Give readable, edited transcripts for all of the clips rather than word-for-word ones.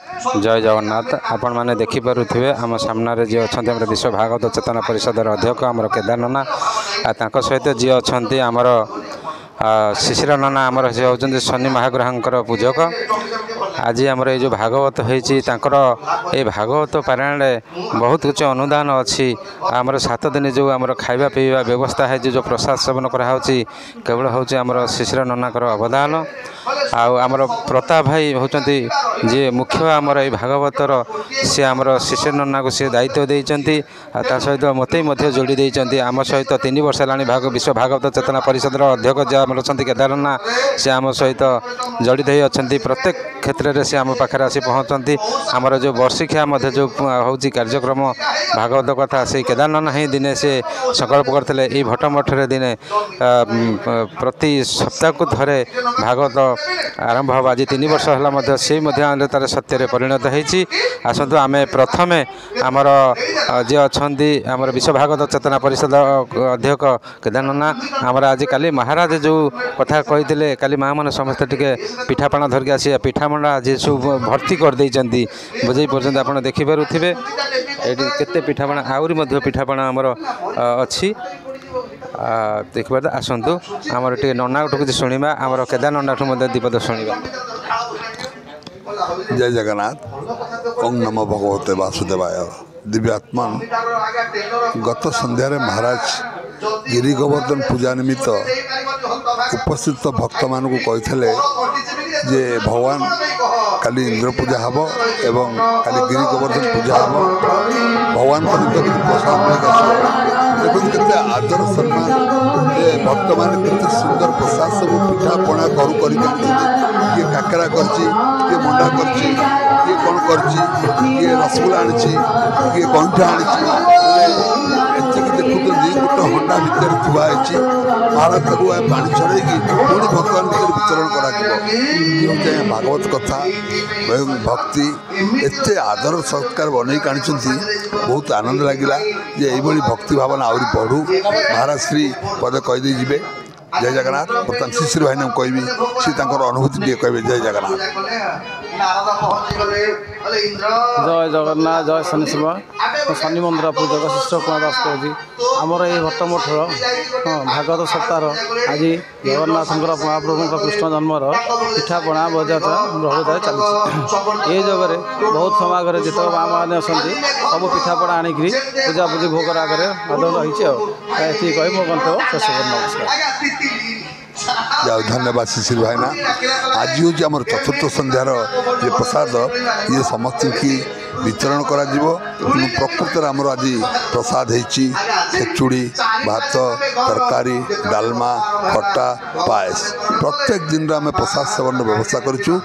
जय जगन्नाथ। आपण मैंने देखिपे आम सामने जी अच्छा विश्व भागवत चेतना परिषद अध्यक्ष आमर केदार नना सहित जी अच्छा आमर शिशिर नना आमर सी होती शनि महाग्रह पूजक। आज आमर ये जो भागवत होकर भागवत पारायण बहुत कुछ अनुदान अच्छी आमर 7 दिन जो आमर खाଇବା पीवा व्यवस्था है जो प्रसाद सेवन कराऊँच केवल हूँ आमर शिशिर ननाकर अवदान। आमर प्रताप भाई होती जी मुख्य आमर ये भागवतर सी आमर शिशिर नना को सी दायित्व देती सहित मत जोड़ी देती आम सहित 3 वर्ष है विश्व भागवत चेतना परिषद अध्यक्ष जहाँ आम अच्छा केदार नना सी आम सहित जड़ित अच्छा प्रत्येक क्षेत्र में सी आम पाखे आसी पहुँचती आमर जो वर्षिकिया जो हूँ कार्यक्रम भागवत कथा से केदार नना ही दिने से संकल्प करते ये भट्टमठरे दिने प्रति सप्ताह को थे भागवत आरंभ हम आज 3 वर्ष है से तार सत्य परिणत होती। आसतु आम प्रथम आमर जी अच्छा आमर विश्व भागवत चेतना परिषद अध्यक्ष केदार नना आमर आज काली महाराज जो कथा कही काली माँ मैंने समस्त टे पिठापणा धरिक आसी पिठामंडा आज सब भर्ती करदे बुझे पर्यटन आप देखिपे ये पिठापणा आहरी पिठापणा आमर अच्छी देखिए आसतु आमर टे नना किसी शुणा आमर केदार नना दीपद शुणा। जय जगन्नाथ। ओम नमो भगवते वासुदेवाय। दिव्यात्मन गत संध्यारे महाराज गिरी गोवर्धन पूजा निमित्त उपस्थित भक्त मान कहते जे भगवान काली इंद्र पूजा हम एवं काली गिरी गोवर्धन पूजा हम भगवान प्रसाद देखो के आदर सम्मान भक्त मान के सुंदर प्रसाद सब पिठा पणा करू कर किए काकरा करची किए मंडा करची किए कौन करची किए रसगुल्ला आनी किए गंठा आनी देखुद गोटे हंडा भितर थुआई महाराज तक पानी छड़े पुणी भगवान भर वितरण कर भागवत कथा भक्ति एत आदर सत्कार बनई आनी बहुत आनंद लगिला जे यही भक्ति भावना आहरी बढ़ू महाराज श्री पद कहीदे जी। जय जगन्नाथ। बर्तमान शिशिर भाई कहबी सी अनुभूति टे कहे जय जगन्नाथ। जय जगन्नाथ। जय शनि शिव शनि मंदिर पूजक शिष्य कुमार दास कहे आमर ये भट्टमठर भागवत सप्ताह आज जगन्नाथ महाप्रभु कृष्ण जन्मर पिठापणा बजाता रहुता चलती ये जगह बहुत समागरे जित माँ मैंने अच्छा सब पिठापणा आणिक पूजा पूजी भोग आगे आदर रही कही मो गंतव्य शेष कर नमस्कार। जाओ धन्यवाद शिशिर भाईना। आज हूँ आम चतुर्थ संध्यार ये प्रसाद ये समस्त की वितरण करा प्रकृत आमर आज प्रसाद होती खेचुड़ी भात तरकारी डालमा खट्टा पायस प्रत्येक दिन आम प्रसाद सेवन व्यवस्था करूँ।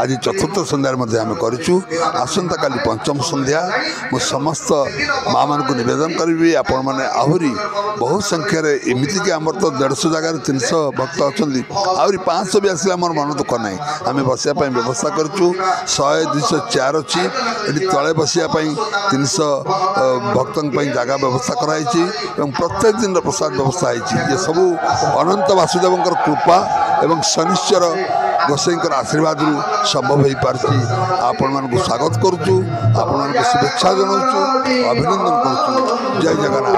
आज चतुर्थ संध्यार आम करूँ। आसंता काली पंचम संध्या मु समस्त माँ मान को निवेदन करी आपण मैंने आहरी बहुत संख्यार एमतीक आमर तो 150 जगह 300 भक्त अच्छा आहरी 500 भी आसला मोर मन दुख ना आम बसापी व्यवस्था करूँ। 100 200 चेयर अच्छी ये तले बसापी 300 भक्तों जगह व्यवस्था कराई प्रत्येक दिन प्रसाद व्यवस्था होती सब अनंत वासुदेव कृपा एवं शनिश्चर गोसाई आशीर्वाद संभव हो पार्टी। आपण मान स्वागत करुचु आपण मान शुभेच्छा जनाऊँ अभिनंदन करुचु। जय जगन्नाथ।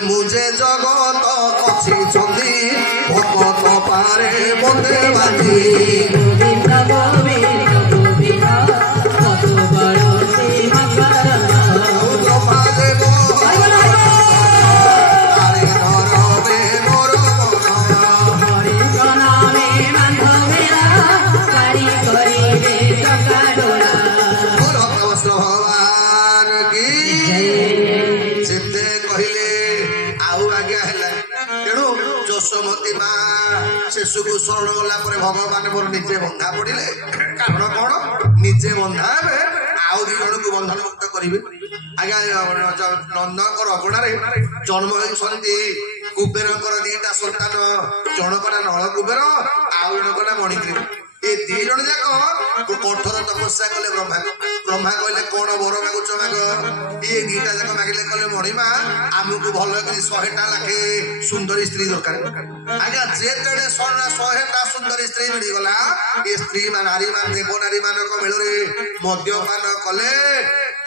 मुझे जगत अच्छी चंदी भगत पारे बंदे बाजी ଶରଣ ଗଲା ପରେ ଭଗବାନ ମୋର ନିଜେ ବନ୍ଧା ପଡିଲେ। କାରଣ କଣ? ନିଜେ ବନ୍ଧା ହେବେ, ଆଉ 2 ଜଣଙ୍କୁ ବନ୍ଧନ ମୁକ୍ତ କରିବେ। ଆଜ୍ଞା ନନ୍ଦଙ୍କର ଅଗଣାରେ ଜନ୍ମ ହେଇଛନ୍ତି କୁବେରଙ୍କର 2ଟା ସନ୍ତାନ, ଜଣକ ନା ନଳ କୁବେର, ଆଉ ଜଣକ ନା ମଣିଗ୍ରୀବ। ଏ 2 ଜଣ ଯାକ କଠୋର ତପସ୍ୟା କଲେ ବ୍ରହ୍ମା। ବ୍ରହ୍ମା କହିଲେ କଣ ବର ମାଗୁଛ ମାଗ? ଇଏ 2ଟା ଯାକ ମାଗିଲେ, କହିଲେ ମଣିମା ଆମକୁ ଭଲ କରି 100ଟା ଲାଖେ ସୁନ୍ଦରୀ ସ୍ତ୍ରୀ ଦରକାର। ଆଜ୍ଞା ଯେତେବେଳେ 100ଟା ସୁନ୍ଦରୀ ସ୍ତ୍ରୀ ମିଳିଗଲା, ଏ ସ୍ତ୍ରୀ ନାରୀ ଦେବ ନାରୀ ମାନଙ୍କ ମେଳରେ ମଦ୍ୟପାନ କଲେ।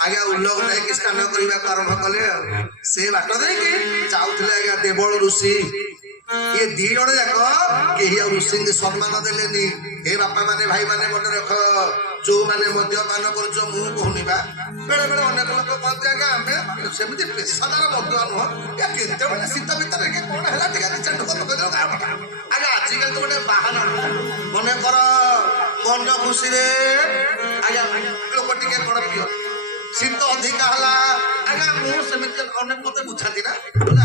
ଆଜ୍ଞା ଉଲ୍ଲଗ୍ନ ହେଇକି ସ୍ନାନ କରିବାକୁ ଆରମ୍ଭ କଲେ। ଆଉ ସେ ବାଟ ଦେଇକି ଯାଉଥିଲେ ଆଜ୍ଞା ଦେବଳ ଋଷି। ये 2 जण जाक केही आ ऋषि सम्मान देलेनी। हे बापा माने भाई माने मन रख, जो माने मद्यपान करछ मु कहनिबा बेले बेले अनेक लोक कहते आगे आमे सेमिति पेशादार मद्य नुह या केते बेले शीत भीतर के कोन हैला टिका चंड को लोक आगे आजि कल तो गोटे बाहाना मने कर मन खुशी रे आगे लोक टिके कोन पियो शीत अधिक हला आगे मु सेमिति अनेक मते बुझाती ना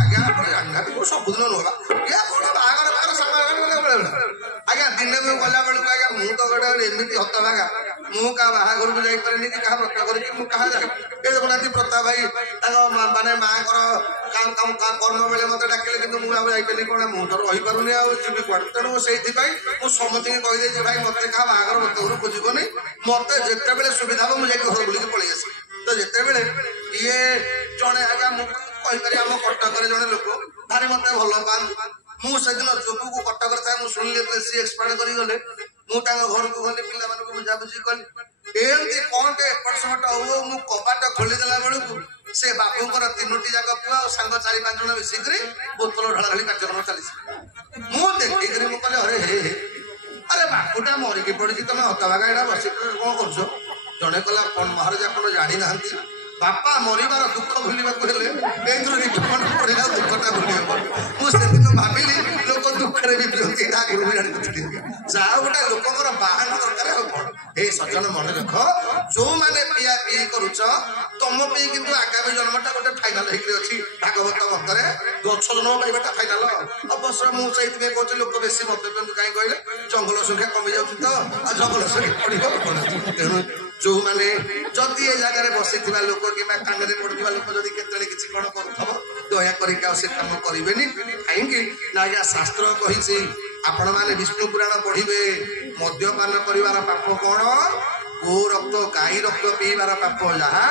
आगे आपण जाना को सब दिन नुहबा या कोन बाहागर बाहागर सामान बेले आगे दिन में गला बेल को आगे मु तो गोटे एमिति हत भागा मु का बाहागर को जाई परनी कि कहा प्रत्या करी मु कहा जाय ए जगन्नाथ प्रताप भाई ताको माने मां कर काम कर्म बेले मते डाकिले किंतु मु आ जाई पेली कोन मु तो रही पारुनी आ जीवी क्वाड तेणु सेठी भाई मु समति के कहि दे जे भाई मते कहा बाहागर मते घर खोजिबो नै मते जेते बेले सुविधा हो मु जाई घर बुली के पळै आसी तो जेते बेले ये जणे आगा मु कहि करी हम कटक रे जणे लोक भारी मते भलो पान मु से दिन जोगु को कटक रे मु सुनले तो सी एक्सपर्ट करी गले मु तांग घर को गले पिला मानको बुझा बुझी कली एमती कोन के परसमट हो मु कबाट खोली देला बेलु से बापू कर 3टी जाक पुआ और संग 4-5 जण मिसी करी बोतल ढळा ढळी कार्यक्रम चली मु देखि करी मु कहले अरे हे अरे बापूटा मरि के पड़ी तमे हतवागा एडा बसी कोन करछो जणे कला कोन महाराज कोन जानि नाहंती बापा मरिबार दुख भूलिबा कहले एथरो रिटर्न पड़िला दुखटा भूलिबा मु से दिन भाबिली लोक दुख रे भी पियंती ता गुरु जानि कथि जाओ गोटा लोककर बाहन दरकार हो कोन ए सज्जन मन रख जो माने पिया पी करूछ तम पे किंतु आगामी जन्मटा गोटे फाइनल हेकरी अछि भागवत मतरे 10 जन्म पाइबाटा फाइनल अवश्य मु सहित में कहछ लोक बेसी मत काई कहले जंगल संख्या कमी जाउछ तो आ जंगल संख्या पड़िबो कोन जो माने जदि ए जगह रे बसिथिबा लोक कि मा कान रे पड़थिबा लोक जदि केतले किछि कोन करथबो दया करी का से काम करिवेनी काईकि नागा शास्त्र कहिछि आपण माने विष्णु पुराण पढ़िबे मद्यपान करिवार पाप कोन गो रक्त गाई रक्त पीबार पाप जहा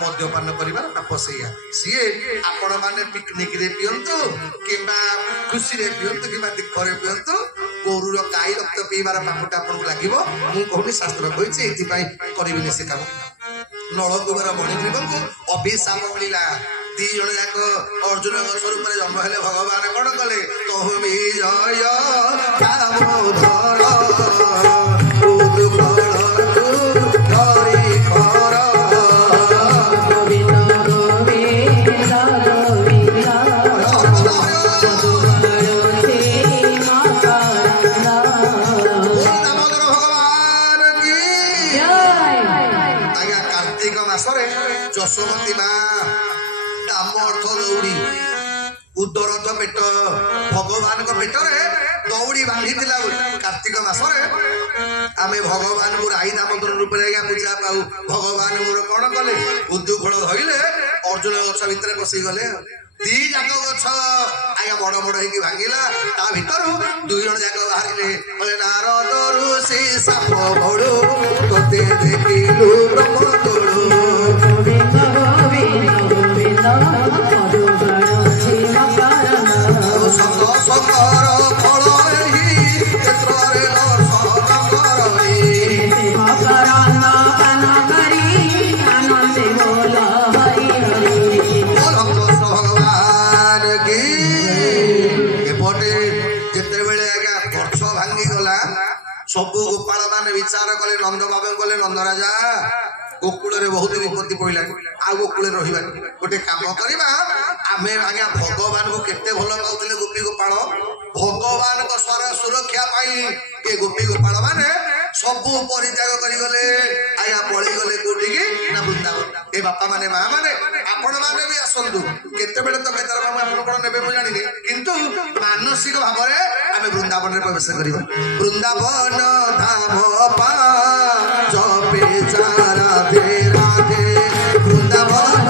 मद्यपान करिवार पाप सेया सीए आपण माने पिकनिक रे पियंतु किबा खुशी रे पियंतु किबा दुख रे पियंतु गोरु गाई रक्त पीबार पापटा आपन लागिबो मु कहनी शास्त्र कहिछि एथि पई करिवेनी से काम नळकुबर मणिग्रीबंकु अभिशाप मिलिला 2 जण जाक अर्जुन स्वरूप रे जन्म हेले भगवान कोन कले तोहमी जय दामोदर रुद्र धरि कर जसोमती माँ दाम अर्थ दौड़ी उदरथ पेट भगवान पेटरे दौड़ी बांधी कार्तिक मासरे आमे भगवान को राई दामोदर रूप पूजा पाऊ भगवान मोर कौन कले उद्दु फल धरले अर्जुन गछ भितर पशि गले 2 जाक गछ आया बड़ बड़ होगी भांगिला ता भितर 2 जण जाक बाहरिले बोले नारद ऋषि साप बड़ो तोते देखिलु ब्रह्म तोड़ो सबू गोपाल मान विचार कले नंद बाबू कले नंद राजा गोकुल रे बहुत विपत्ति पड़ला आ गोकुल रहिबा गोटे काम करबा आमे आज्ञा भगवान को केते भलो पाउतले गोपी गोपाल भगवान को स्वर सुरक्षा पाई ए गोपी गोपाल माने सबू परित्याग करि गले आया पळी गले कोठी की ना वृंदावन ए बापा माने मां माने आपण माने भी आसंतु केते बेले तो केतर बाबू आपण कोन नेबे मु जानिनी किंतु मान खुशी भाव आम वृंदावन प्रवेश कर वृंदावन धाम पा जपे जा राधे राधे वृंदावन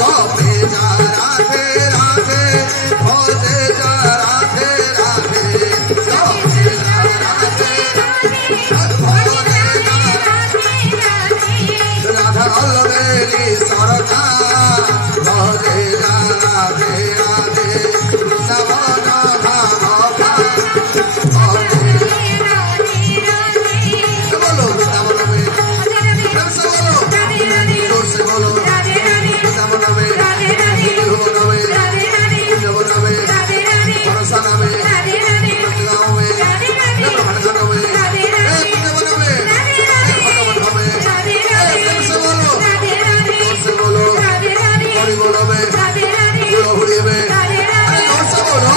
जपे जा राधे राधे भजे जा राधे राधे जपे जा राधे राधा अलवेली सरदा भजे जा राधे राधे वृंदावन धाम पा बोलो वृंदावन में प्रेम से बोलो जोर से बोलो वृंदावन में त्रिभुवन में कुंजवन में बरसाना में गाँव में ब्रह्मांड में कुंजवन में भगवत में प्रेम से बोलो जोर से बोलो बड़ी बोलो में हुड़ी में जोर से बोलो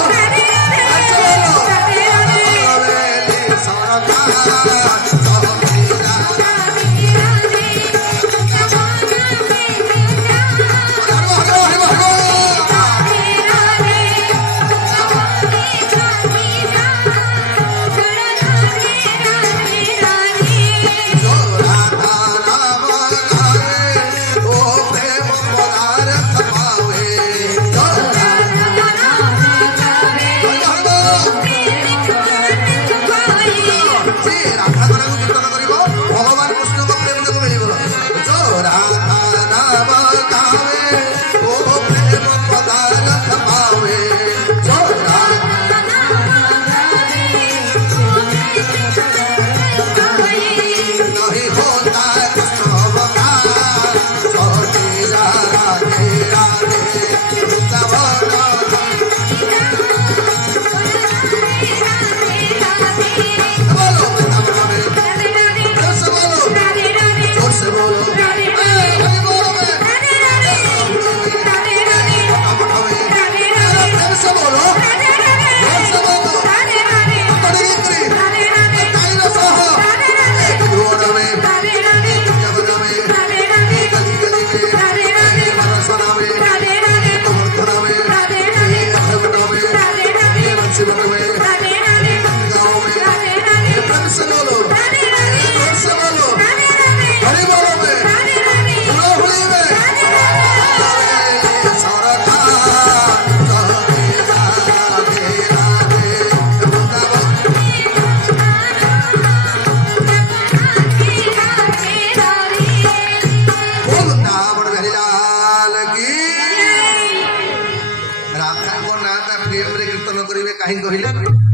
कहीं कहले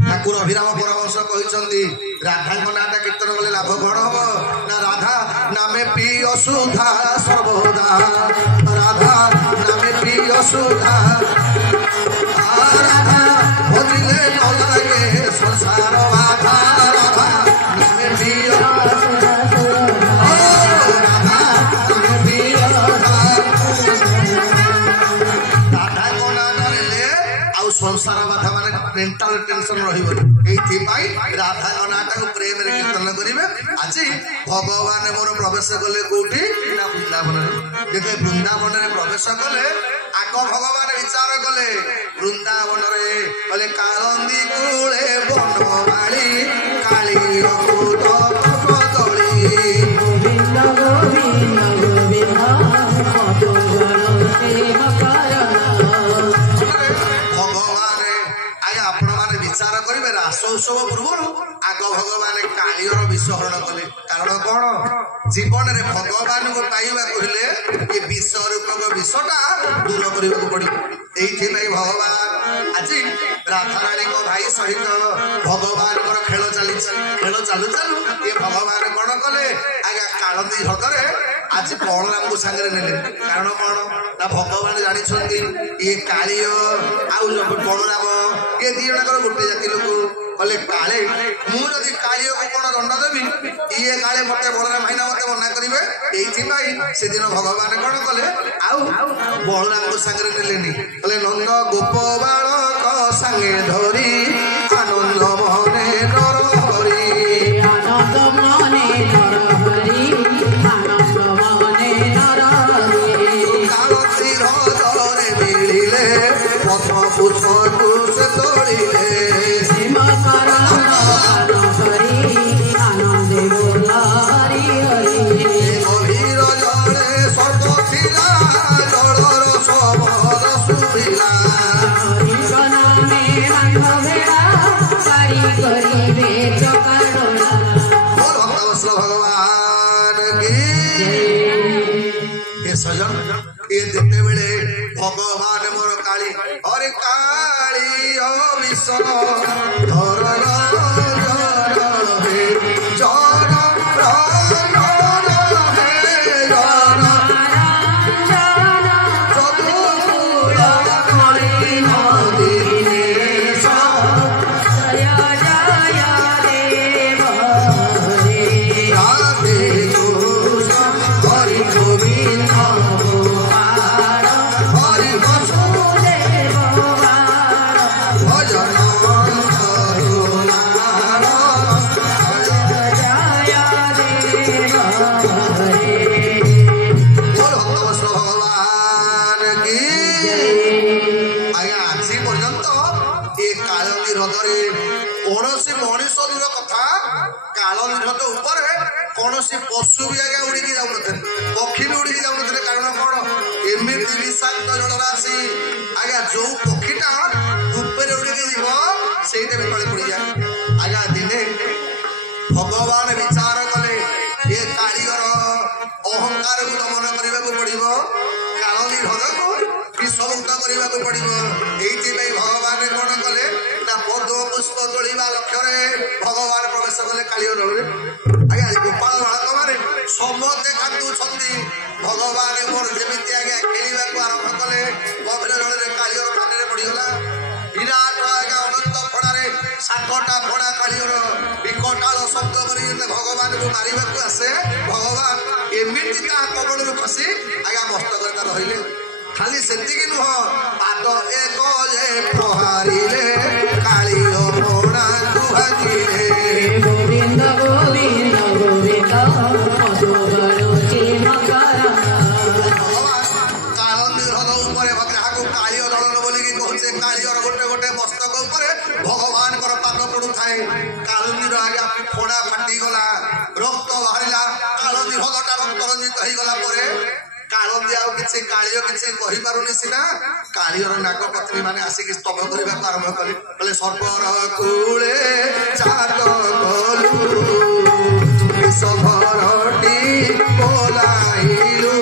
ठाकुर अभिराम परमहंस कहते राधा नाटा कीर्तन कले लाभ कौन हम ना राधा नामे प्रिय सुधा सर्वदा राधा नामे प्रिय सुधा राधा भजिले न लगे संसार बाधा राधा नामे प्रिय संसार बाधा माने मेंटल टेंशन राधा नाटा को प्रेम कीर्तन करेंगे आज भगवान मोर प्रवेश कले कौटी ना वृंदावन देखिए वृंदावन प्रवेश कले आग भगवान विचार कले वृंदावन कले कालंदी कूले बनमाली काली विचार करेंगे रास उत्सव पूर्व आग भगवान कालीर विषहरण कले कारण कौन जीवन में भगवान को पाइबा कहले ये विष रूपक विषटा दूर करने पड़ो ये भगवान आज राधाराणी भाई सहित भगवान खेल चली खेल चालू चालू ये भगवान कौन कले आगे कालंदी ह्रदे आज बलराम को सांगे नेले कारण कौन ना भगवान जानी ये काली बलराम ये दी जन गोटे जाति लोक कले काले मुझे काली को कौन दंड देवी ये काले मत बलराम भाईना मत मना करेंगे से दिन भगवान कौन कले बलराम को सांगे नेले कले नंद गोप बालक सांगे धरी आनंद मोहने नर हरि आनंद मोहने नर हरि आनंद मोहने नर हरि ତୁମକୁ ସେ ତୋଳିଲେ ଗଭୀର ଜଳେ ସ୍ୱର୍ଗ ଥିଲା ଜଳର ଶବଦ ଶୁଭିଲା ଭଗବାନ କି ଏ ସଜନ ଏ ଯେତେବେଳେ ଭଗବାନ ମୋର କାଳି ହରେ କାଳି ଅବିଷ କୌଣସି ମଣିଷର କଥା କାଳ ନିରୋଧ ଉପରେ କୌଣସି ପଶୁ ବି ଆଜ୍ଞା ଉଡ଼ିକି ଯାଉନଥିଲେ ପକ୍ଷୀ ବି ଉଡ଼ିକି ଯାଉନଥିଲେ କାରଣ କଣ ଏମିତି ବିଷାକ୍ତ ଜଳରାଶି ଆଜ୍ଞା ଯୋଉ ପକ୍ଷୀଟା ଉପରେ ଉଡ଼ିକି ଯିବ ସେଇଟା ବି ତଳେ ପଡ଼ିଯାଏ ଆଜ୍ଞା ଦିନେ ଭଗବାନ ବିଚାର କଲେ ଏ କାଳିଗର ଅହଙ୍କାରକୁ ଦମନ କରିବାକୁ ପଡ଼ିବ କାଳ ନିରୋଧକୁ ବିଷମୁକ୍ତ କରିବାକୁ ପଡ଼ିବ ଏଇଥିପାଇଁ ଭଗବାନ କଣ କଲେ ନା ପଦ୍ମ ପୁଷ୍ପ ତୋଳିବା ଲକ୍ଷ୍ୟରେ ଭଗବାନ ପ୍ରବେଶ କଲେ କାଳିଅ ଦଳରେ ଆଜ୍ଞା ଗୋପାଳ ବାଳକମାନେ ସମସ୍ତେ କାନ୍ଦୁଛନ୍ତି ଭଗବାନ ମୋର ଯେମିତି ଆଜ୍ଞା ଖେଳିବାକୁ ଆରମ୍ଭ କଲେ ଗଭୀର ଜଳରେ କାଳିଅର କାନରେ ପଡ଼ିଗଲା ବିରାଟ ଆଜ୍ଞା ଅନନ୍ତ ଫଣାରେ ସାତଟା ଫଣା କାଳିଅର ବିକଟାଳ ଶବ୍ଦ କରି ଯେତେ ଭଗବାନଙ୍କୁ ମାରିବାକୁ ଆସେ ଭଗବାନ ଏମିତି ତା କବଳରୁ ଖସି ଆଜ୍ଞା ମସ୍ତକରେ ତା ରହିଲେ ଖାଲି ସେତିକି ନୁହଁ ପାଦ ଏକ ପ୍ରହାରିଲେ କାଳିଅ ଫଣାକୁ ଭାଙ୍ଗିଲେ ଗୋବିନ୍ଦ ଗୋବିନ୍ଦ ଗୋବିନ୍ଦ କାଳନ୍ଦୀ ହ୍ରଦ ଉପରେ ଯାହାକୁ କାଳିଅ ଦଳନ ବୋଲିକି କହୁଛେ କାଳିଅର ଗୋଟେ ଗୋଟେ ମସ୍ତକ ଉପରେ ଭଗବାନଙ୍କର ପାଦ ପଡୁଥାଏ କାଳନ୍ଦୀର ଆଜ୍ଞା ଫଣା ଫାଟିଗଲା ରକ୍ତ ବାହାରିଲା କାଳନ୍ଦୀ ହ୍ରଦଟା ରକ୍ତରଞ୍ଜିତ ହେଇଗଲା ପରେ କାଳନ୍ଦୀ ଆଉ କିଛି କାଳିଅ କିଛି କହିପାରୁନି ସିନା କାଳିଅର ନାଗ ପତ୍ନୀ ମାନେ ଆସିକି ସ୍ତବ କରିବାକୁ ଆରମ୍ଭ କଲେ କହିଲେ ସର୍ବର କୂଳେ ଚାଟ କଲୁ ବିଷଧରଟି ବୋଲାଇଲୁ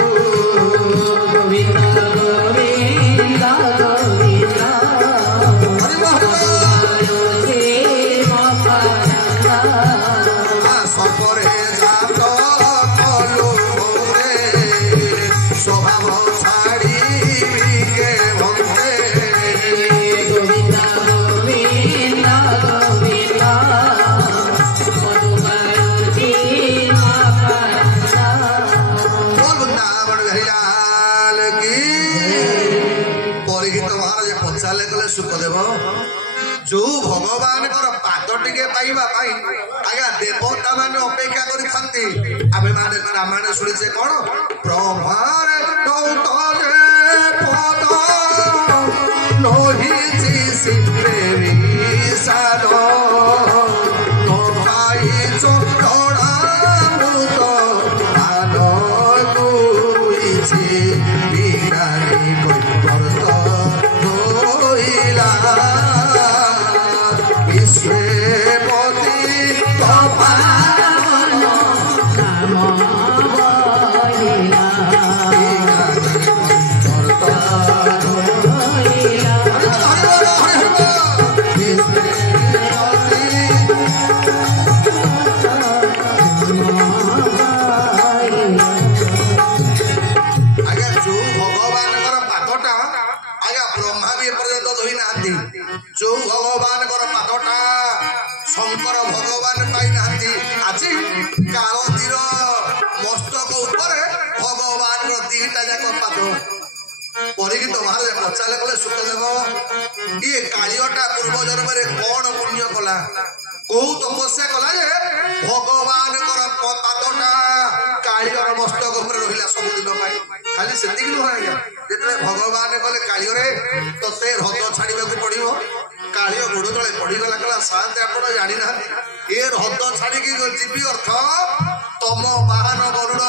ଗୋବିନ୍ଦ ଗୋବିନ୍ଦ ଗୋବିନ୍ଦ ସର୍ବରେ ଜାତ କଲୁ ରେ ସ୍ୱଭାବ ଛାଡ଼ିବି କେ ଭକ୍ତେ ଗୋବିନ୍ଦ ଗୋବିନ୍ଦ ଗୋବିନ୍ଦ बोल वृंदावन बिहारी लाल की परीक्षित महाराज पचारे कले सुखदेव जो भगवान पाद टिके पाइबा आज्ञा देवता मान अपेक्षा करते आमे माने रामायण शुणीचे कौन ब्रह्मार पद नहिछि सिप्रेमी सानो जो भगवान पादटा शंकर भगवान पाई आज कालतीर मस्तक भगवान दीटा जाक पाद परीक्षित महाराज पचारे कले सुखदेव ये कालियटा पूर्व जन्म कौन पुण्य कला कौ तपस्या कला जे भगवान पादटा कालियर मस्तक रहा सबुदिन खाली से नुह आज्ञा जिते ଭଗବାନ କଲେ କାଳିଓରେ ତତେ ହ୍ରଦ ଛାଡିବାକୁ ପଡିବ। କାଳିଓ ଗୋଡ ତଳେ ପଡିଗଲା କଲା ସାନ୍ତ ଆପଣ ଜାଣିନାହାନ୍ତି ଏ ହ୍ରଦ ଛାଡିକି ଯିବି ଅର୍ଥ ତମ ବାହାନ ଗରୁଡ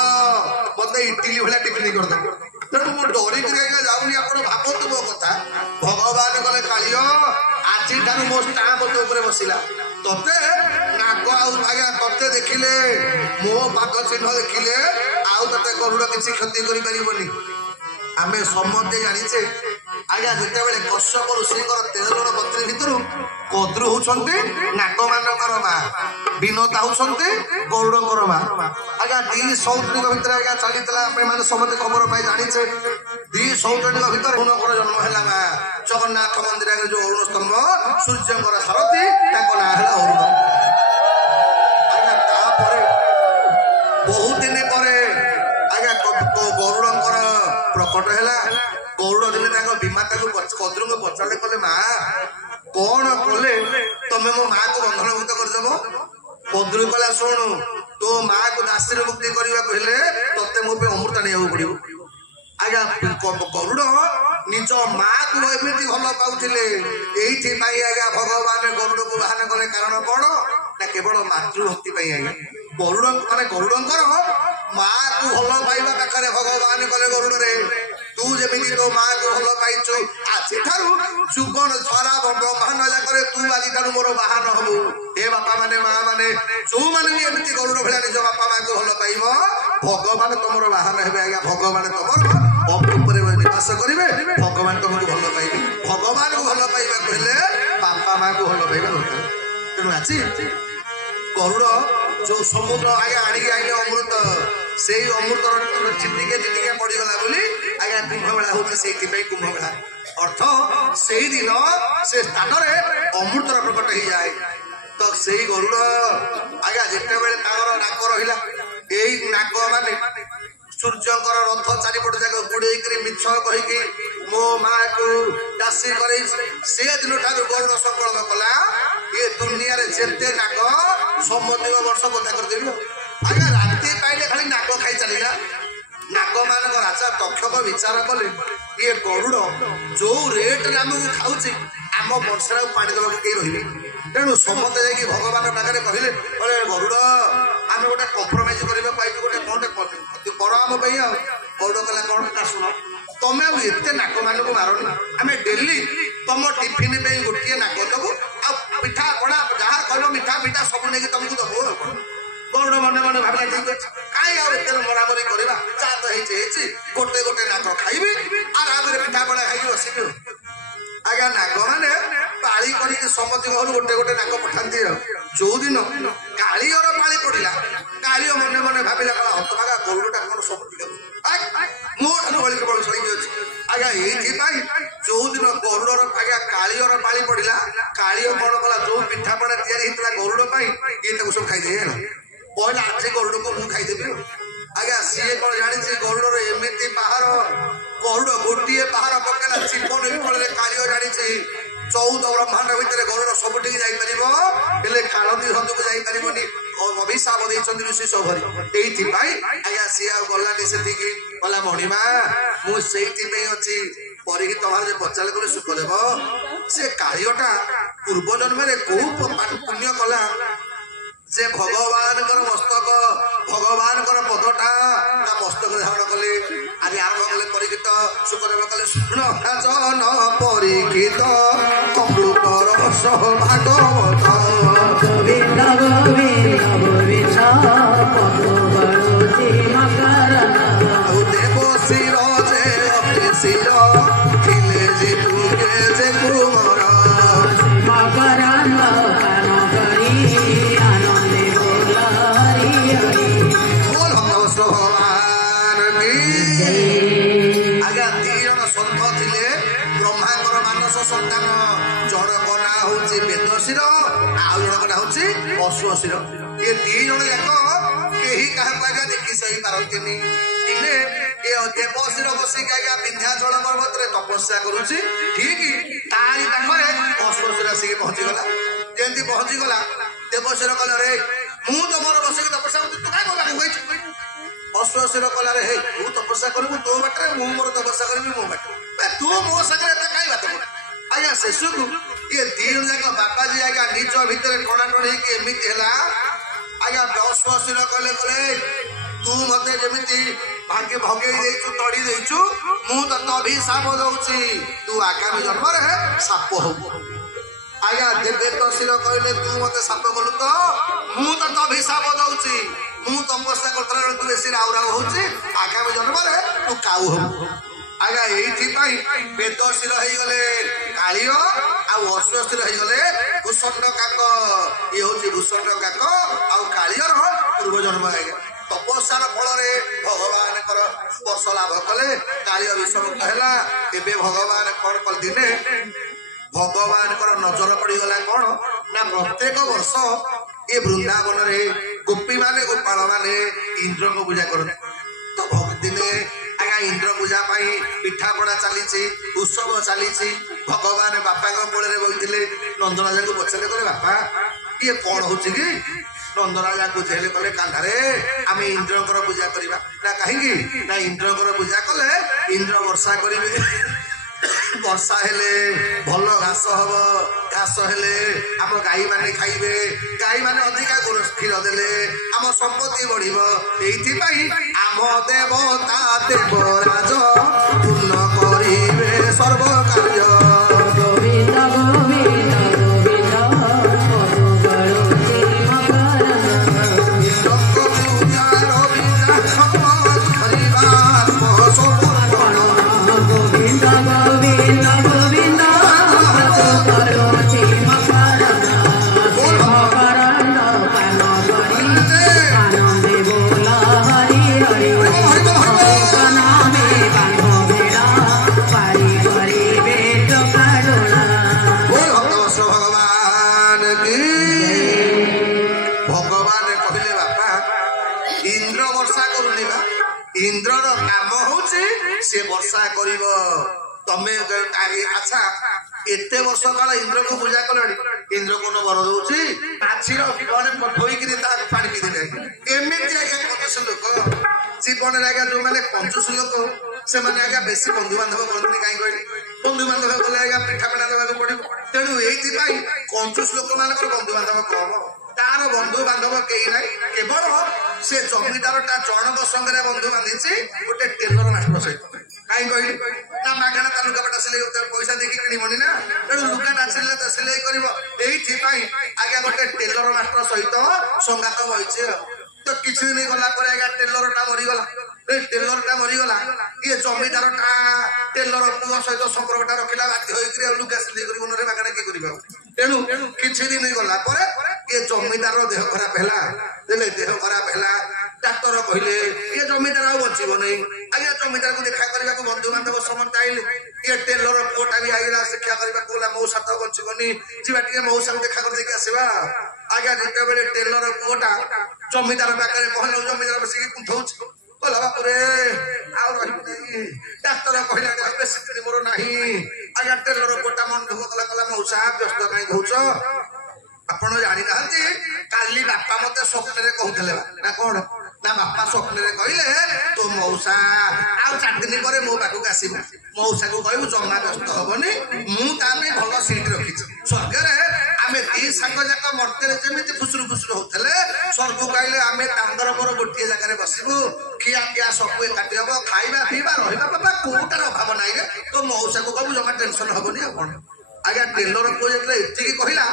ମତେ ଇଟିଲି ଭଳିଆ ଟିଫିନ କରିଦେବ। ତେଣୁ ମୁଁ ଡରିକିରି ଆଜ୍ଞା ଯାଉନି ଆପଣ ଭାବନ୍ତୁ ମୋ କଥା। ଭଗବାନ କଲେ କାଳିଓ ଆଜିଠାରୁ ମୋ ଷ୍ଟାମ୍ପ ତୋ ଉପରେ ବସିଲା। ତତେ ନାଗ ଆଉ ଆଜ୍ଞା ତତେ ଦେଖିଲେ ମୋ ପାଦ ଚିହ୍ନ ଦେଖିଲେ ଆଉ ତତେ ଗରୁଡ କିଛି କ୍ଷତି କରିପାରିବନି। ଆମେ ସମସ୍ତେ ଜାଣିଛେ ଆଜ୍ଞା ଯେତେବେଳେ କଶ୍ୟପ ଋଷିଙ୍କର 13 ଜଣ ପତ୍ନୀ ଭିତରୁ କଦ୍ରୁ ହଉଛନ୍ତି ନାଗ ମାନଙ୍କର ମା, ବିନତା ହଉଛନ୍ତି ଗରୁଡଙ୍କର ମା। ଆଜ୍ଞା 2 ସୌତ୍ରୀଙ୍କ ଭିତରେ ଆଜ୍ଞା ଚାଲିଥିଲା ଆମେ ମାନେ ସମସ୍ତେ ଖବର ପାଇ ଜାଣିଛେ 2 ସୌତ୍ରୀଙ୍କ ଭିତରେ ଅରୁଣଙ୍କର ଜନ୍ମ ହେଲା ମା। ଜଗନ୍ନାଥ ମନ୍ଦିର ଆଗରେ ଯୋଉ ଅରୁଣ ସ୍ତମ୍ଭ ସୂର୍ଯ୍ୟଙ୍କର ସାରଥୀ ତାଙ୍କ ନାଁ ହେଲା ଅରୁଣ। ଆଜ୍ଞା ତାପରେ ବହୁତ ଦିନ ପରେ ଆଜ୍ଞା ଗରୁଡଙ୍କର ପ୍ରକଟ ହେଲା। ଗରୁଡ ଦିନେ ତାଙ୍କ ବିମାତାକୁ କଦ୍ରୁଙ୍କୁ ପଚାରିଲେ କଲେ ମା କଣ କଲେ ତମେ ମୋ ମାକୁ ବନ୍ଧନଭୁକ୍ତ କରିଦେବ? କଦ୍ରୁ କହିଲା ଶୁଣୁ ତୋ ମାକୁ ଦାସୀରୁ ମୁକ୍ତି କରିବାକୁ ହେଲେ ତତେ ମୋ ପାଇଁ ଅମୃତ ନେବାକୁ ପଡିବ। ଆଜ୍ଞା ଗରୁଡ ନିଜ ମାକୁ ଏମିତି ଭଲ ପାଉଥିଲେ ଏଇଥିପାଇଁ ଆଜ୍ଞା ଭଗବାନ ଗରୁଡକୁ ବାହାନ କଲେ। କାରଣ କଣ ନା କେବଳ ମାତୃଭକ୍ତି ପାଇଁ ଆଜ୍ଞା ଗରୁଡ ମାନେ ଗରୁଡଙ୍କର ମାକୁ ଭଲ ପାଇବା ପାଖରେ ଭଗବାନ କଲେ ଗରୁଡରେ ତୁ ଯେମିତି ତୋ ମାକୁ ଭଲ ପାଇଛୁ ଆଜିଠାରୁ ଜୀବନ ସାରା ବ୍ରହ୍ମାଣ୍ଡ ଯାକରେ ତୁ ଆଜିଠାରୁ ମୋର ବାହାନ ହବୁ। ଏ ବାପା ମାନେ ମା ମାନେ ଯୋଉମାନେ ବି ଏମିତି ଗରୁଡ ଭଳିଆ ନିଜ ବାପା ମାକୁ ଭଲ ପାଇବ ଭଗବାନ ତମର ବାହାନ ହେବେ। ଆଜ୍ଞା ଭଗବାନ ତମର ଉପରେ ନିବାସ କରିବେ। ଭଗବାନ ତମକୁ ଭଲ ପାଇବେ। ଭଗବାନକୁ ଭଲ ପାଇବାକୁ ହେଲେ ବାପା ମାକୁ ଭଲ ପାଇବା ଦରକାର। ତେଣୁ ଆଜି ଗରୁଡ ଯୋଉ ସମୁଦ୍ର ଆଜ୍ଞା ଆଣିକି ଆଇଲେ ଅମୃତ ସେଇ ଅମୃତର ଚିଟିକେ ଚିଟିକେ ପଡିଗଲା ବୋଲି ଆଜ୍ଞା କୁମ୍ଭମେଳା ହଉଛି। ସେଇଥିପାଇଁ କୁମ୍ଭମେଳା ଅର୍ଥ ସେଇଦିନ ସେ ସ୍ଥାନରେ ଅମୃତର ପ୍ରକଟ ହେଇଯାଏ। ତ ସେଇ ଗରୁଡ ଆଜ୍ଞା ଯେତେବେଳେ ତାଙ୍କର ନାକ ରହିଲା ଏଇ ନାକ ମାନେ ସୂର୍ଯ୍ୟଙ୍କର ରଥ ଚାରିପଟ ଯାକ ଗୋଡେଇକିରି ମିଛ କହିକି ମୋ ମାକୁ ଦାସୀ କରେଇ ସେ ଦିନ ଠାରୁ ଗରୁଡ ସଂକଳ୍ପ କଲା ଏ ଦୁନିଆରେ ଯେତେ ନାକ ସମସ୍ତଙ୍କ ବର୍ଷ ବନ୍ଧା କରିଦେବି। ଆଜ୍ଞା ରାତି ପାଇଲେ ଖାଲି ନାକ ଖାଇ ଚାଲିଲା। ନାଗ ମାନଙ୍କ ରାଜା ତକ୍ଷକ ବିଚାର କଲେ ଇଏ ଗରୁଡ ଯୋଉ ରେଟରେ ଆମକୁ ଖାଉଛି ଆମ ବର୍ଷରେ ଆଉ ପାଣି ଦେବାକୁ କେହି ରହିବେ। ତେଣୁ ସମସ୍ତେ ଯାଇକି ଭଗବାନ ପାଖରେ କହିଲେ ଗରୁଡ ଆମେ ଗୋଟେ କମ୍ପ୍ରମାଇଜ କରିବାକୁ ପାଇଛୁ ଗୋଟେ କର ଆମ ପାଇଁ। ଆଉ ଗରୁଡ କହିଲା କଣ ନା ଶୁଣ ତମେ ଆଉ ଏତେ ନାକ ମାନଙ୍କୁ ମାରନି। ଆମେ ଡେଲି ତମ ଟିଫିନ ପାଇଁ ଗୋଟିଏ ନାକ ଦବୁ ଆଉ ପିଠା ପଣା ଯାହା କହିବ ମିଠା ମିଠା ସବୁ ନେଇକି ତମକୁ ଦବୁ। ଆଉ କଣ ଗରୁଡ ମନେ ମନେ ଭାବିଲା ଠିକ ଅଛି କାଇଁ ଆଉ ଏତେ ମରାମରି କରିବା ଯାହା ତ ହେଇଛି ଗୋଟେ ଗୋଟେ ନାକ ଖାଇବି ଆରାମରେ ପିଠା ପଣା ଖାଇକି ବସିବି। ଆଜ୍ଞା ନାଗ ମାନେ ପାଳି କରିକି ସମସ୍ତ ଘରୁ ଗୋଟେ ଗୋଟେ ନାକ ପଠାନ୍ତି। ଆଉ ଯୋଉଦିନ କାଳିଅର ପାଳି ପଡିଲା କାଳିଅ ମନେ ମନେ ଭାବିଲା କଣ ହତଭାଗା ଗରୁଡଟା କଣ ସବୁ ମୋ ଠାରୁ ବଳି ଅଛି। ଆଜ୍ଞା ଏଇଥିପାଇଁ ଯୋଉଦିନ ଗରୁଡର ଆଜ୍ଞା କାଳିଅର ପାଳି ପଡିଲା କାଳିଅ କଣ କଲା ଯୋଉ ପିଠାପଣା ତିଆରି ହେଇଥିଲା ଗରୁଡ ପାଇଁ ଇଏ ତାକୁ ସବୁ ଖାଇଦେଇ ହେଲା। କହିଲା ଆଜି ଗରୁଡକୁ ମୁଁ ଖାଇଦେବି। ଆଜ୍ଞା ସିଏ କଣ ଜାଣିଛି ଗରୁଡର ଏମିତି ପାହାର ଗରୁଡ ଗୋଟିଏ ପାହାର ପକେଇଲା ଜୀବନ ବିଫଳରେ କାଳିଅ ଜାଣିଛି 14 ବ୍ରହ୍ମାଣ୍ଡ ଭିତରେ ଗରୁଡ ସବୁଠିକି ଯାଇପାରିବ ହେଲେ କାଳନ୍ଦୀ ହ୍ରଦକୁ ଯାଇପାରିବନି। ଅଭିଶାପ ଦେଇଛନ୍ତି ଋଷି ସଭରି। ଏଇଥିପାଇଁ ଆଜ୍ଞା ସିଏ ଆଉ ଗଲାନି ସେଠିକି ଗଲା ମଣିମା ମୁଁ ସେଇଥିପାଇଁ ଅଛି। ପରିହିତ ଭାବରେ ପଚାରିଲେ କଲେ ସୁଖଦେବ ସେ କାଳିଅଟା ପୂର୍ବ ଜନ୍ମରେ କୋଉ ପୁଣ୍ୟ କଲା ସେ ଭଗବାନଙ୍କର ମସ୍ତକ ଭଗବାନଙ୍କର ପଦଟା ତା ମସ୍ତକ ଧାରଣ କଲେ। ଆଜି ଆରମ୍ଭ କଲେ ପରୀକ୍ଷିତ ସୁଖଦେବ କଲେ ଶୁଣ ଜନ ପରୀକ୍ଷିତ ଅମୃତର ସହ ଭାଗବତ ଗୋବିନ୍ଦ ଗୋବିନ୍ଦ ଗୋବିନ୍ଦ ପଦ ବଳୁଛି ମକରନ ଆଉ ଦେବ ଶିର ଯେ ଅତି ଶିର ଥିଲେ ଯେ ତୁକେ ଯେ କୁମର ମକରନ କାନ କରି ଆନନ୍ଦେ ବୋଲାରି ହରି ବୋଲ ଭଗବାନ କି ଆଜ୍ଞା 2 ଜଣ ସନ୍ଥ ଥିଲେ ବ୍ରହ୍ମାଙ୍କର ମାନସ ସନ୍ତାନ। ଜଣଙ୍କ ନାଁ ହଉଛି ବେଦଶିର ଆଉ ଜଣଙ୍କ ନାଁ ହଉଛି ଅଶ୍ୱଶିର। ଏ 2 ଜଣ ଯାକ କେହି କାହାକୁ ଆଜ୍ଞା ଦେଖି ସହି ପାରନ୍ତିନି। ଦିନେ ଏ ଦେବଶିର ବସିକି ଆଜ୍ଞା ବିନ୍ଧ୍ୟାଚଳ ପର୍ବତରେ ତପସ୍ୟା କରୁଛି ଠିକ ତାରି ପାଖରେ ଅଶ୍ୱଶିର ଆସିକି ପହଞ୍ଚିଗଲା। ଯେମିତି ପହଞ୍ଚିଗଲା ଦେବଶିର କହିଲେ ରେ ମୁଁ ତମର ବସିକି ତପସ୍ୟା କରୁଛି ତୁ କାଇଁ ମୋ ପାଖକୁ କହିଛୁ ଅଶ୍ୱଶିର କଲାରେ ହେ ତୁ ତପସ୍ୟା କରିବୁ ତୋ ବାଟରେ ମୁଁ ମୋର ତପସ୍ୟା କରିବି ମୋ ବାଟରେ ତୁ ମୋ ସାଙ୍ଗରେ ଏତେ କାଇଁ ବାଟ କରୁ ଆଜ୍ଞା ଶେଷକୁ ଇଏ ଦି ଜଣ ଯାକ ବାବାଜୀ ଆଜ୍ଞା ନିଜ ଭିତରେ ଟଣାଟଣି ହେଇକି ଏମିତି ହେଲା ଆଜ୍ଞା ଅଶ୍ୱଶିର କଲେ କଲେ ତୁ ମତେ ଯେମିତି ଭାଗ୍ୟ ଭଗେଇ ଦେଇଛୁ ତଡ଼ି ଦେଇଛୁ ମୁଁ ତତେ ଅଭିଶାପ ଦଉଛି ତୁ ଆଗାମୀ ଜନ୍ମରେ ସାପ ହବୁ ଆଜ୍ଞା ଦେବେନ୍ଦ୍ରଶିର କହିଲେ ତୁ ମତେ ସାପ କଲୁ ତ ମୁଁ ତତେ ଅଭିଶାପ ଦଉଛି ମୁଁ ତପସ୍ୟା କରୁଥିଲା ବେଳେ ତୁ ବେଶୀ ରାଉ ରାଉ ହଉଛି ଆଗାମୀ ଜନ୍ମରେ ତୁ କାଉ ହବୁ ଆଜ୍ଞା ଏଇଥିପାଇଁ ବେଦଶିର ହେଇଗଲେ କାଳିଅ ଆଉ ଅଶ୍ୱଶିର ହେଇଗଲେ ଭୂଷଣ୍ଡ କାକ ଇଏ ହଉଛି ଭୂଷଣ୍ଡ କାକ ଆଉ କାଳିଅର ପୂର୍ବ ଜନ୍ମ ଆଜ୍ଞା ତପସ୍ୟାର ଫଳରେ ଭଗବାନଙ୍କର ସ୍ପର୍ଶ ଲାଭ କଲେ କାଳିଅ ବିଷମୁକ୍ତ ହେଲା ଏବେ ଭଗବାନ କଣ କଲେ ଦିନେ ଭଗବାନଙ୍କର ନଜର ପଡିଗଲା କଣ ନା ପ୍ରତ୍ୟେକ ବର୍ଷ ଏ ବୃନ୍ଦାବନରେ ଗୋପୀ ମାନେ ଗୋପାଳ ମାନେ ଇନ୍ଦ୍ରଙ୍କୁ ପୂଜା କରନ୍ତି ତ ଦିନେ ଆଜ୍ଞା ଇନ୍ଦ୍ର ପୂଜା ପାଇଁ ପିଠାପଣା ଚାଲିଛି ଉତ୍ସବ ଚାଲିଛି ଭଗବାନ ବାପାଙ୍କ କୋଳରେ ବସିଥିଲେ ନନ୍ଦରାଜାଙ୍କୁ ପଚାରିଲେ କଲେ ବାପା ଇଏ କଣ ହଉଛି କି ନନ୍ଦରାଜା ବୁଝେଇଲେ କଲେ କାନ୍ଧାରେ ଆମେ ଇନ୍ଦ୍ରଙ୍କର ପୂଜା କରିବା ନା କାହିଁକି ନା ଇନ୍ଦ୍ରଙ୍କର ପୂଜା କଲେ ଇନ୍ଦ୍ର ବର୍ଷା କରିବେ ବର୍ଷା ହେଲେ ଭଲ ଘାସ ହବ ଘାସ ହେଲେ ଆମ ଗାଈ ମାନେ ଖାଇବେ ଗାଈ ମାନେ ଅଧିକା କ୍ଷୀର ଦେଲେ ଆମ ସମ୍ପତ୍ତି ବଢିବ ଏଇଥିପାଇଁ ଆମ ଦେବତା ଦେବରାଜ ପୂର୍ଣ୍ଣ କରିବେ ସର୍ବ କାର୍ଯ୍ୟ ଗୋବିନ୍ଦ ଗୋବିନ୍ଦ ଗୋବିନ୍ଦ ଇନ୍ଦ୍ରର କାମ ହଉଛି ସେ ବର୍ଷା କରିବ ତମେ ଆଚ୍ଛା ଏତେ ବର୍ଷ କାଳ ଇନ୍ଦ୍ରକୁ ପୂଜା କଲେଣି ଇନ୍ଦ୍ର କୋନ ବର ଦଉଛି ମାଛିର ଧୋଇକିରି ତାକୁ ପାଣି ପିଇଦେଲେ ଏମିତି ଆଜ୍ଞା କଞ୍ଜୁସ ଲୋକ ଜୀବନରେ ଆଜ୍ଞା ଯୋଉମାନେ କଞ୍ଜୁସ ଲୋକ ସେମାନେ ଆଜ୍ଞା ବେଶୀ ବନ୍ଧୁବାନ୍ଧବ କରନ୍ତି କାହିଁ କହିଲେ ବନ୍ଧୁବାନ୍ଧବ କଲେ ଆଜ୍ଞା ପିଠାପଣା ଦେବାକୁ ପଡିବ ତେଣୁ ଏଇଥିପାଇଁ କଞ୍ଜୁସ ଲୋକମାନଙ୍କର ବନ୍ଧୁବାନ୍ଧବ କମ ତାର ବନ୍ଧୁବାନ୍ଧବ କେହି ନାହିଁ କେବଳ ସେ ଜମିଦାରଟା ଜଣଙ୍କ ସଙ୍ଗରେ ବନ୍ଧୁ ବାନ୍ଧିଛି ଗୋଟେ ଟେଲର ମାଷ୍ଟର ସହିତ କାହିଁ କହିଲି ନା ମାଗଣା ତା ଲୁଗାପଟା ସିଲେଇ ପଇସା ଦେଇକି କିଣିବନି ନା ତେଣୁ ଲୁଗାଟା ସିଲେଇ କରିବ ଏଇଥିପାଇଁ ଆଜ୍ଞା ଗୋଟେ ଟେଲର ମାଷ୍ଟର ସହିତ ସଙ୍ଗାତ ବହିଛି ତ କିଛି ଦିନ ଗଲା ପରେ ଆଜ୍ଞା ଟେଲରଟା ମରିଗଲା ଟେଲରଟା ମରିଗଲା ଇଏ ଜମିଦାରଟା ଟେଲର ପୁଅ ସହିତ ସମ୍ପର୍କଟା ରଖିଲା ବାଧ୍ୟ ହୋଇକରି ଆଉ ଲୁଗା ସିଲେଇ କରିବ ନରେ ମାଗଣା କିଏ କରିବ ତେଣୁ କିଛି ଦିନ ଗଲା ପରେ ଏ ଜମିଦାର ଦେହ ଖରାପ ହେଲା ଦେଲେ ଦେହ ଖରାପ ହେଲା ଡାକ୍ତର କହିଲେ ଇଏ ଜମିଦାର ଆଉ ବଞ୍ଚିବ ନାହିଁ ଆଜ୍ଞା ଜମିଦାରକୁ ଦେଖା କରିବାକୁ ବନ୍ଧୁବାନ୍ଧବ ସମସ୍ତେ ଆଇଲେ ଇଏ ଟେଲର ପୁଅଟା ବି ଆଇଲା ଶିକ୍ଷା କରିବାକୁ ଗଲା ମଉସା ତ ବଞ୍ଚିବନି ଯିବା ଟିକେ ମଉସାକୁ ଦେଖା କରିଦେଇକି ଆସିବା ଆଜ୍ଞା ଯେତେବେଳେ ଟେଲର ପୁଅଟା ଜମିଦାର ପାଖରେ କହିଲେ ଜମିଦାର ବସିକି କୁଣ୍ଠଉଛି କହିଲା ବାପୁରେ ଆଉ ରହିବି ଡାକ୍ତର କହିଲା ବେଶୀ ଦିନ ମୋର ନାହିଁ ଆଜ୍ଞା ଟେଲର ପୁଅଟା ମନ ଦୁଃଖ କଲା କଲା ମଉସା ବ୍ୟସ୍ତ କାହିଁ କହୁଛ ଆପଣ ଜାଣିନାହାନ୍ତି କାଲି ବାପା ମତେ ସ୍ୱପ୍ନରେ କହୁଥିଲେ ନା କଣ ନା ବାପା ସ୍ୱପ୍ନରେ କହିଲେ ତୋ ମଉସା ଆଉ 4 ଦିନ ପରେ ମୋ ପାଖକୁ ଆସିବୁ ମଉସାକୁ କହିବୁ ଜମା ବ୍ୟସ୍ତ ହବନି ମୁଁ ତା ପାଇଁ ଭଲ ସିଟ୍ ରଖିଛି ସ୍ୱର୍ଗରେ ଆମେ ଦି ସାଙ୍ଗ ଯାକ ମର୍ତ୍ତରେ ଯେମିତି ଫୁସୁରୁ ଫୁସୁରୁ ହଉଥିଲେ ସ୍ୱର୍ଗକୁ ଆଇଲେ ଆମେ ତାଙ୍କର ମୋର ଗୋଟିଏ ଜାଗାରେ ବସିବୁ ଖିଆ ପିଆ ସବୁ ଏକାଠି ହବ ଖାଇବା ପିଇବା ରହିବା ବାବା କୋଉଟାର ଅଭାବ ନାହିଁ ରେ ତୋ ମଉସାକୁ କହିବୁ ଜମା ଟେନସନ ହବନି ଆଉ କଣ ଆଜ୍ଞା ଟେଲର ପୁଅ ଯେତେବେଳେ ଏତିକି କହିଲା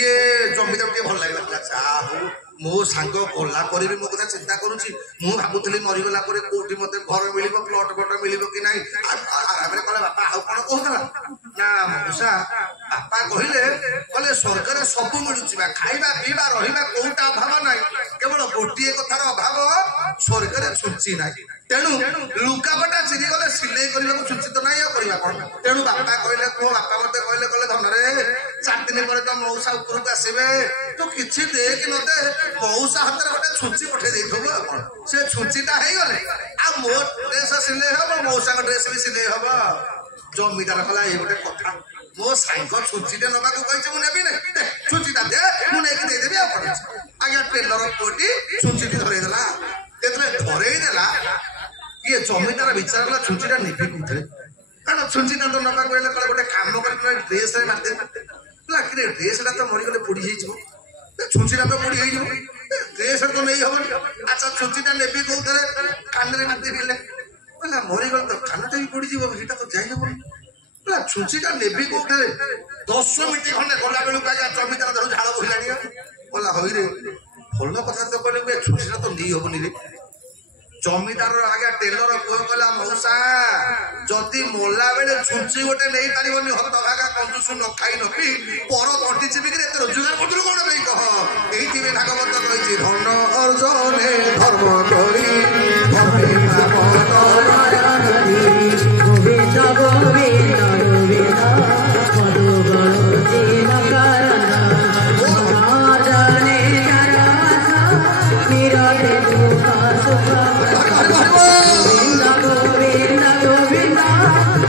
ଇଏ ଜମିଦାର ଟିକେ ଭଲ ଲାଗିଲା ଯାହା ହଉ ମୋ ସାଙ୍ଗ ଗଲା ପରେ ବି ମୋ କଥା ଚିନ୍ତା କରୁଛି ମୁଁ ଭାବୁଥିଲି ମରିଗଲା ପରେ କୋଉଠି ମତେ ଘର ମିଳିବ ପ୍ଲଟ ଫଟ ମିଳିବ କି ନାହିଁ ଆରାମରେ କହିଲା ବାପା ଆଉ କଣ କହୁଥିଲା ନା ମଉସା ବାପା କହିଲେ ସ୍ୱର୍ଗରେ ସବୁ ମିଳୁଛି ବା ଖାଇବା ପିଇବା ରହିବା କୋଉଟା ଅଭାବ ନାହିଁ କେବଳ ଗୋଟିଏ କଥାର ଅଭାବ ସ୍ୱର୍ଗରେ ଛୁଞ୍ଚି ନାହିଁ ତେଣୁ ଲୁଗାପଟା ଚିରିଗଲେ ସିଲେଇ କରିବାକୁ ଛୁଞ୍ଚି ତ ନାହିଁ ଆଉ କରିବା କଣ ତେଣୁ ବାପା କହିଲେ ମୋ ବାପା ମତେ କହିଲେ ଧନରେ 4 ଦିନ ପରେ ତ ମଉସା ଉପରକୁ ଆସିବେ ତୁ କିଛି ଦେଇକି ନଦେ ମଉସା ହାତରେ ଗୋଟେ ଛୁଞ୍ଚି ପଠେଇ ଦେଇଥିବୁ ଆଉ କଣ ସେ ଛୁଞ୍ଚିଟା ହେଇଗଲେ ଆଉ ମୋ ଡ୍ରେସ ସିଲେଇ ହବ ମଉସାଙ୍କ ଡ୍ରେସ ବି ସିଲେଇ ହବ ଜମିଦାର କଲା ଏଇ ଗୋଟେ କଥା ମୋ ସାଙ୍ଗ ଛୁଞ୍ଚିଟେ ନବାକୁ କହିଛି ମୁଁ ନେବି ନାହିଁ ଛୁଞ୍ଚିଟା ଦେ ମୁଁ ନେଇକି ଦେଇଦେବି ଆଉ ଆଜ୍ଞା ଟେଲର ପୁଅଟି ଛୁଞ୍ଚିଟି ଧରେଇଦେଲା ଯେତେବେଳେ ଧରେଇଦେଲା ଇଏ ଜମିଦାର ବିଚାର କଲା ଛୁଞ୍ଚିଟା ନେବି କହୁଥିଲେ କାରଣ ଛୁଞ୍ଚିଟା ତ ନବାକୁ ହେଲେ ଗୋଟେ କାମ କରି ଡ୍ରେସରେ ମାରିଦେଲା କି ଡ୍ରେସଟା ତ ମରିଗଲେ ପୋଡ଼ି ହେଇଯିବ ଛୁଞ୍ଚିଟା ତ ପୋଡ଼ି ହେଇଯିବ ଡ୍ରେସରେ ତ ନେଇ ହବନି ଆଚ୍ଛା ଛୁଞ୍ଚିଟା ନେବି କହୁଥିଲେ କାନରେ ମାରିଦେଲେ କହିଲା ମରିଗଲେ ତ କାନଟା ବି ପୋଡ଼ିଯିବ ସେଇଟା ତ ଯାଇହବନି ଛୁଞ୍ଚିଟା ନେବି କହୁଥିଲେ 10 ମିନିଟ୍ ଖଣ୍ଡେ ଗଲା ବେଳକୁ ଆଜ୍ଞା ଜମିଦାର ଧରୁ ଝାଳ ବୋହିଲାଣି କହିଲା ହଇରେ ଭଲ କଥା ତ କହିଲେ ଛୁଞ୍ଚିଟା ତ ନେଇ ହବନି ରେ ଜମିଦାର ଆଜ୍ଞା ଟେଲର ପୁଅ କହିଲା ମଉସା ଯଦି ମଲା ବେଳେ ଛୁଞ୍ଚି ଗୋଟେ ନେଇପାରିବନି ହତଭାଗା କଞ୍ଜୁସ ନ ଖାଇ ନ ପିଇ ପର ତଣ୍ଟି ଚିପିକିରି ଏତେ ରୋଜଗାର କରୁଥିଲୁ କଣ ପାଇଁ କହ ଏଇଥିପାଇଁ ଭାଗବତ କହିଛି ଧନ ଅର୍ଜନେ ଧର୍ମ କରି ଗୋବିନ୍ଦ ଗୋବିନ୍ଦ ଗୋବିନ୍ଦ ମଧୁଗଣ ଦିନ କାରଣ ମହାଜନେ ଚାରାସ ନିରତେ ଦୁଃଖ ସୁଖ ଗୋବିନ୍ଦ ଗୋବିନ୍ଦ ଗୋବିନ୍ଦ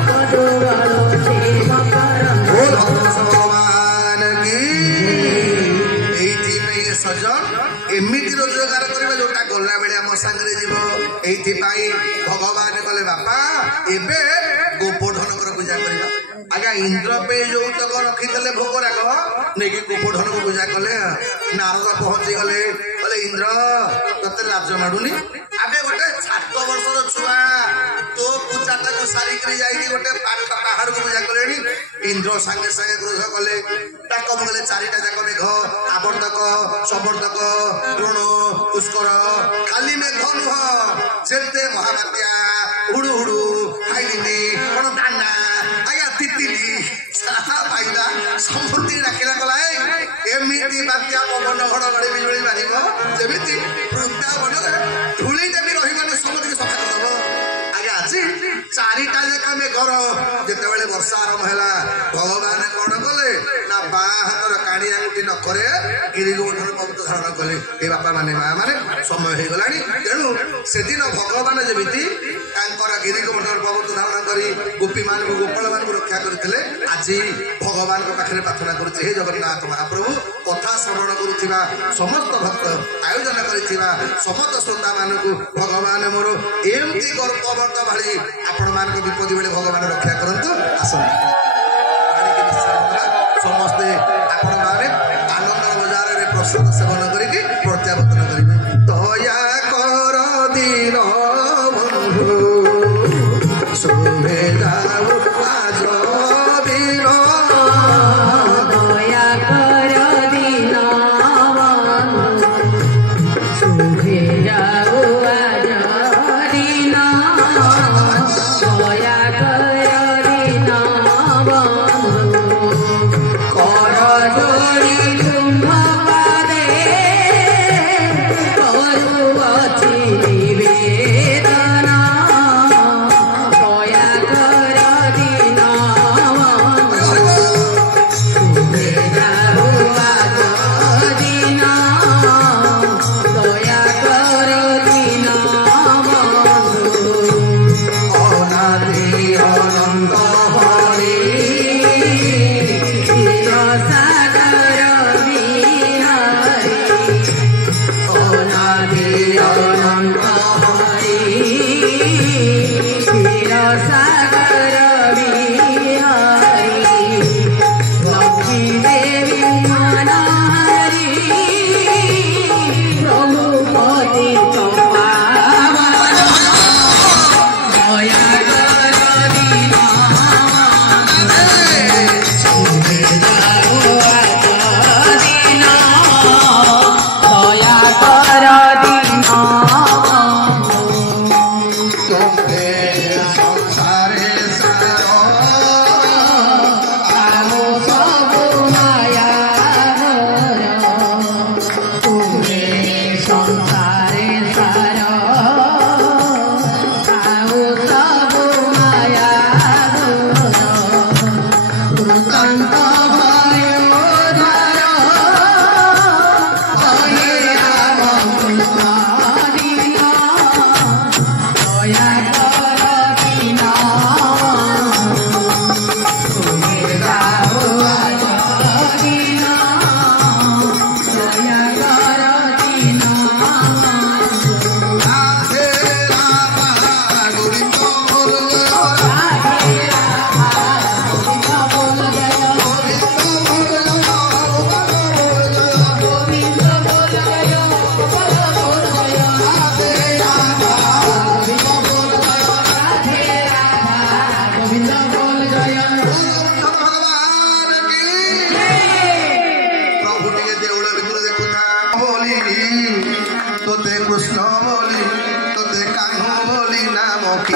ମଧୁଗଣ ଦିନ କାରଣ ଏଇଥିପାଇଁ ସଜନ ଏମିତି ରୋଜଗାର କରିବା ଯୋଉଟା ଗଲା ବେଳେ ଆମ ସାଙ୍ଗରେ ଯିବ ଏଇଥିପାଇଁ ଭଗବାନ କଲେ ବାପା ଏବେ ଗୋପୋଧନଙ୍କର ପୂଜା କରିବା ଆଜ୍ଞା ଇନ୍ଦ୍ର ପାଇଁ ଯୋଉତକ ରଖିଥିଲେ ଭୋଗ ରାଗ ନେଇକି ଗୋପୋଧନକୁ ପୂଜା କଲେ ନାରଦ ପହଞ୍ଚି ଗଲେ କହିଲେ ଇନ୍ଦ୍ର ତତେ ଲାଜ ମାଡୁନି ଆବେ ଗୋଟେ 7 ବର୍ଷର ଛୁଆ ତୋ ପୂଜାଟାକୁ ସାରିକିରି ଯାଇକି ଗୋଟେ ପାହାଡକୁ ପୂଜା କଲେଣି ଇନ୍ଦ୍ର ସାଙ୍ଗେ ସାଙ୍ଗେ କ୍ରୋଧ କଲେ ତାଙ୍କ ବଗଲେ 4ଟା ଯାକ ମେଘ ଆବର୍ତ୍ତକ ସବର୍ତ୍ତକ ଦ୍ରୋଣ ପୁଷ୍କର ଖାଲି ମେଘ ନୁହଁ ଯେତେ ମହାବାତ୍ୟା ହୁଡୁ ହୁଡୁ ଖାଇଲିନି କଣ ଦାନା ଆଜ୍ଞା ତିତିଲି ପାଇଲା ସମୃଦ୍ଧି ଡାକିଲା କଲା ଏମିତି ବାତ୍ୟା ପବନ ଘଡଘଡି ବିଜୁଳି ମାରିବ ଯେମିତି ବୃନ୍ଦାବନରେ ଧୂଳିଟା ବି ରହିବନି ସମୁଦ୍ର ସଫା କରିଦବ ଆଜ୍ଞା ଆଜି 4ଟା ଯାକ ମେଘର ଯେତେବେଳେ ବର୍ଷା ଆରମ୍ଭ ହେଲା ଭଗବାନ କଣ କଲେ ନା ବାଁ ହାତର କାଣି ଆଙ୍ଗୁଠି ନଖରେ ଗିରିଗୋବର୍ଦ୍ଧନ ପର୍ବତ ଧାରଣ କଲେ ଏ ବାପା ମାନେ ମା ମାନେ ସମୟ ହେଇଗଲାଣି ତେଣୁ ସେଦିନ ଭଗବାନ ଯେମିତି ତାଙ୍କର ଗିରିଗୋବର୍ଦ୍ଧନ ପର୍ବତ ଧାରଣ କରି ଗୋପୀ ମାନଙ୍କୁ ଗୋପାଳ ମାନଙ୍କୁ ରକ୍ଷା କରିଥିଲେ ଆଜି ଭଗବାନଙ୍କ ପାଖରେ ପ୍ରାର୍ଥନା କରୁଛି ହେ ଜଗନ୍ନାଥ ମହାପ୍ରଭୁ କଥା ସ୍ମରଣ କରୁଥିବା ସମସ୍ତ ଭକ୍ତ ଆୟୋଜନ କରିଥିବା ସମସ୍ତ ଶ୍ରୋତା ମାନଙ୍କୁ ଭଗବାନ ମୋର ଏମିତି ଗର୍ଭବର୍ତ୍ତ ଭଳି ଆପଣ ମାନଙ୍କ ବିପତ୍ତି ବେଳେ ଭଗବାନ ରକ୍ଷା କରନ୍ତୁ ଆସନ୍ତୁ ସମସ୍ତେ ଆପଣ ମାନେ ଆନନ୍ଦର ବଜାରରେ ପ୍ରସାଦ ସେବନ କରିକି ପ୍ରତ୍ୟାବର୍ତ୍ତନ କରିବେ ଦୟା କର ଦିନ ବନ୍ଧୁ ଶୁଭେ ଯାଉ ଆଜ ଦିନ ଦୟା କର ଦିନ ଶୁଭେ ଯାଉ ଆଜ ଦିନ ଦୟା କର ଦିନ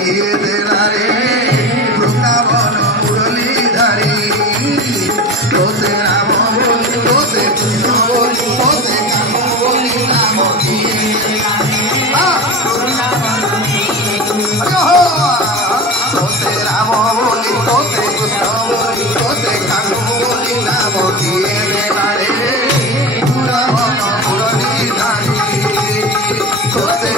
धीरे देना रे वृंदावन मुरली धारी तोते राम बोली तोते कृष्ण बोली तोते काम बोली नाम किए तोते राम बोली तोते कृष्ण बोली तोते काम बोली नाम किए देना रे वृंदावन मुरली धारी तोते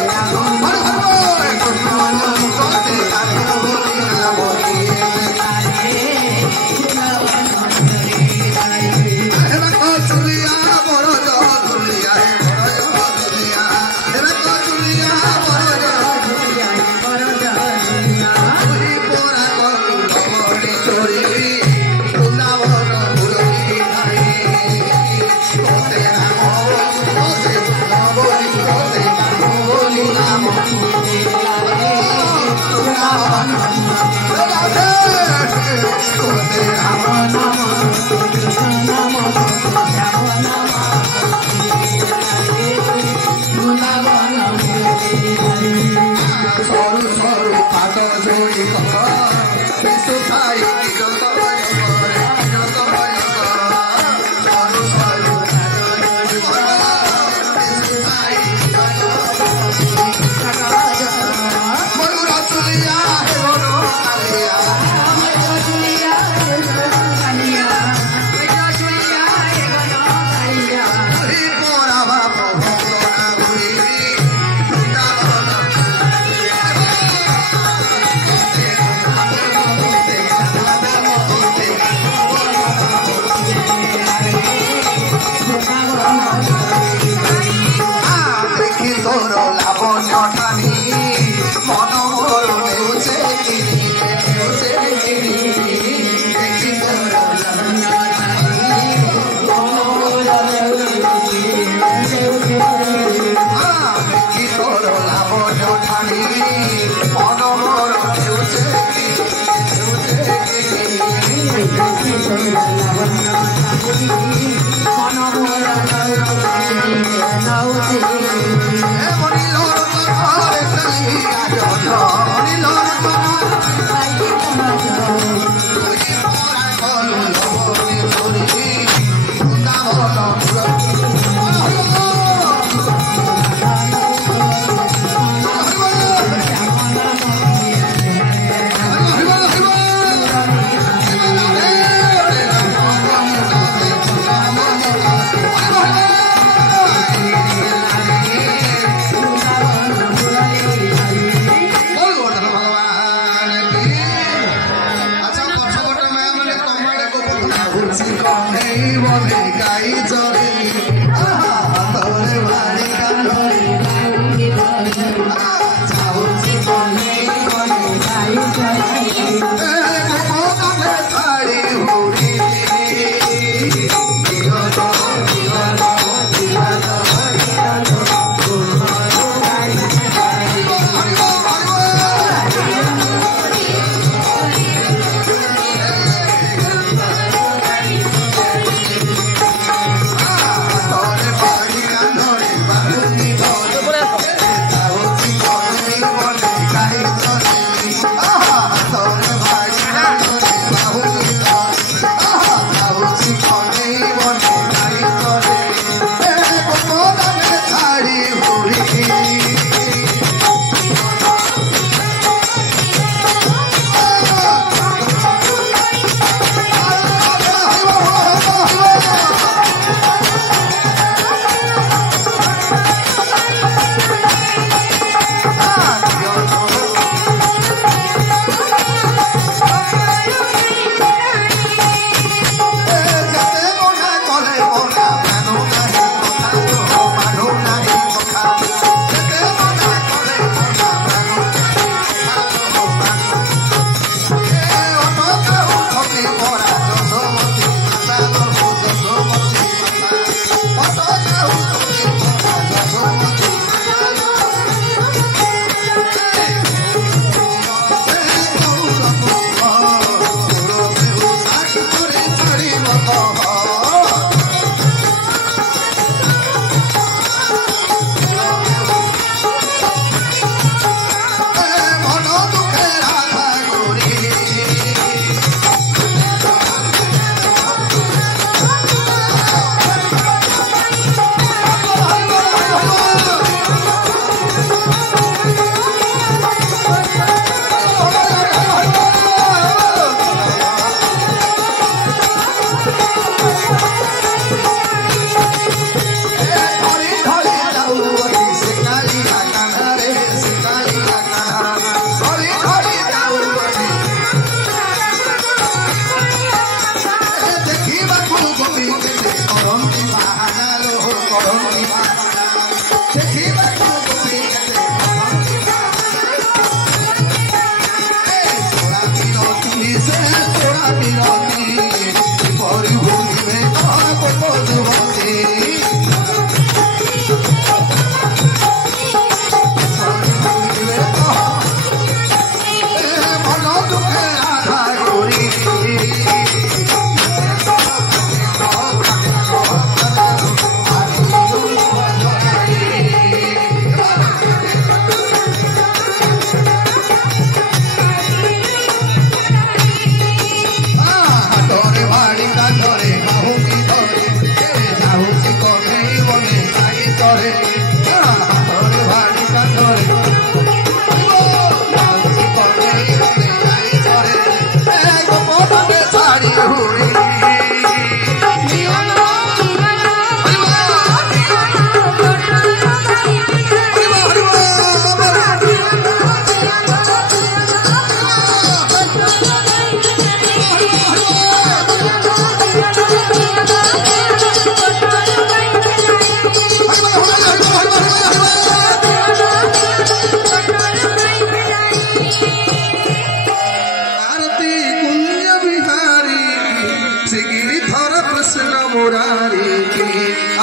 मुरारी की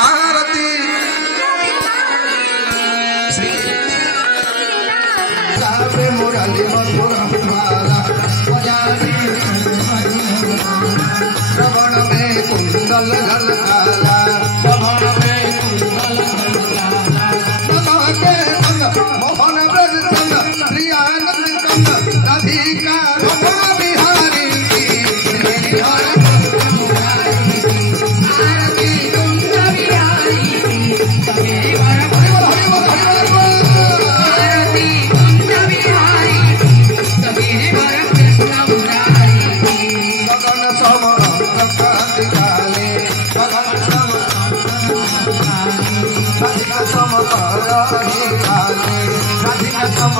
आरती गावे मुरली मधुर हमारा बजारी श्रवण में कुंडल झलकाला श्रवण में कुंडल मोहन ब्रज चंद प्रियानंद कंद राधिका रमण बिहारी की आरती कुंड बिहारी की आरती कुंड बिहारी कृष्ण मुरारी गगन सम काले गगन सम राधिका सम काले राधिका सम